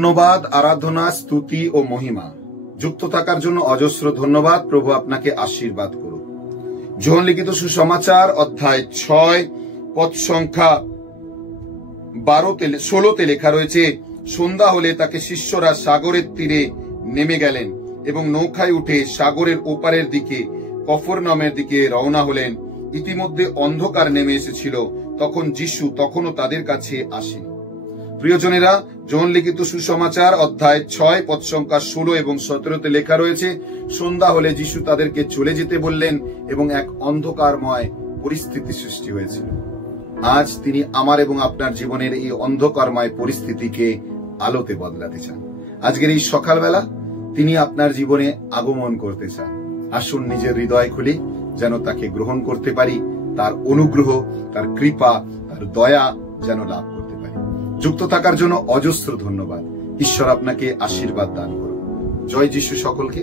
ধন্যবাদ, আরাধনা, স্তুতি ও মহিমা। যুক্ত থাকার জন্য অজস্র ধন্যবাদ। প্রভু আপনাকে আশীর্বাদ করুন। যোহন লিখিত সুসমাচার অধ্যায় 6 পদ সংখ্যা 16তে লেখা রয়েছে, সন্ধ্যা হলে তাকে শিষ্যরা সাগরের তীরে নেমে গেলেন এবং নৌকায় উঠে সাগরের ওপারের দিকে কফরনামের দিকে রওনা হলেন। ইতিমধ্যে অন্ধকার নেমে এসেছিল, তখন যিশু তখনও তাদের কাছে আসেন। প্রিয়জনেরা, যোহন লিখিত সুসমাচার অধ্যায় 6 পদ সংখ্যা 16 এবং 17তে লেখা রয়েছে, সন্ধ্যা হলে যিশু তাদেরকে চলে যেতে বললেন এবং এক অন্ধকারময় পরিস্থিতি সৃষ্টি হয়েছিল। আজ তিনি আমার এবং আপনার জীবনের এই অন্ধকারময় পরিস্থিতিকে আলোতে বদলাতে চান। আজকের এই সকালবেলা তিনি আপনার জীবনে আগমন করতে চান। আসুন নিজের হৃদয় খুলে যেন তাকে গ্রহণ করতে পারি, তার অনুগ্রহ, তার কৃপা, তার দয়া যেন লাভ করতে পারি। যুক্ত থাকার জন্য অজস্র ধন্যবাদ। ঈশ্বর আপনাকে আশীর্বাদ দান করুন। জয় যিশু সকলকে।